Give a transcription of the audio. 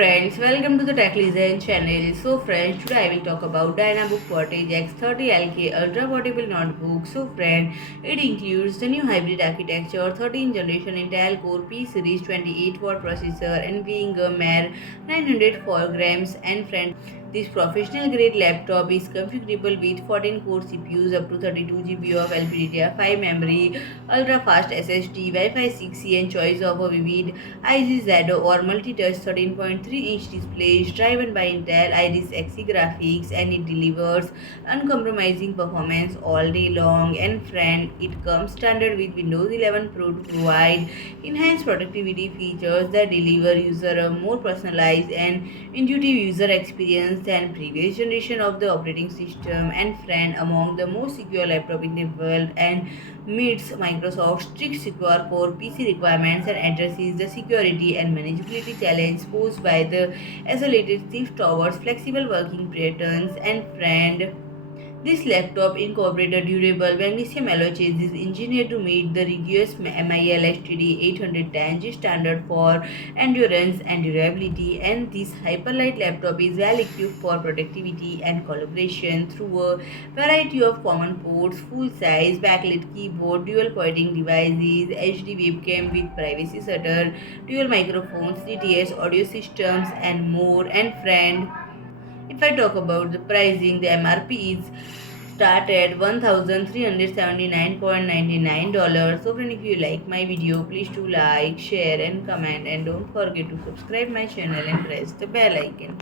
friends, welcome to the Tech Listen channel. So friends, today I will talk about Dynabook Portégé X30L-K Ultraportable notebook. So friend, it includes the new hybrid architecture, 13th generation Intel Core P series 28-watt processor and weighing a mere 904 grams. And friend, this professional grade laptop is configurable with 14 core CPUs up to 32 GB of LPDDR5 memory, ultra fast SSD, Wi-Fi 6E and choice of a vivid IGZO or multitouch 13.3-inch displays driven by Intel Iris Xe graphics, and it delivers uncompromising performance all day long. And friend, it comes standard with Windows 11 Pro to provide enhanced productivity features that deliver user a more personalized and intuitive user experience than previous generation of the operating system. And friend, among the most secure laptop in the world and meets Microsoft's strict secure core PC requirements and addresses the security and manageability challenge posed by the isolated shift towards flexible working patterns. And friend, this laptop incorporated durable magnesium alloy chassis engineered to meet the rigorous MIL STD 810G standard for endurance and durability. And this hyperlight laptop is well equipped for productivity and collaboration through a variety of common ports, full-size backlit keyboard, dual pointing devices, HD webcam with privacy shutter, dual microphones, DTS audio systems, and more. And friend, if I talk about the pricing, the MRP is start at $1,379.99. So friend, if you like my video, please do like, share and comment, and don't forget to subscribe my channel and press the bell icon.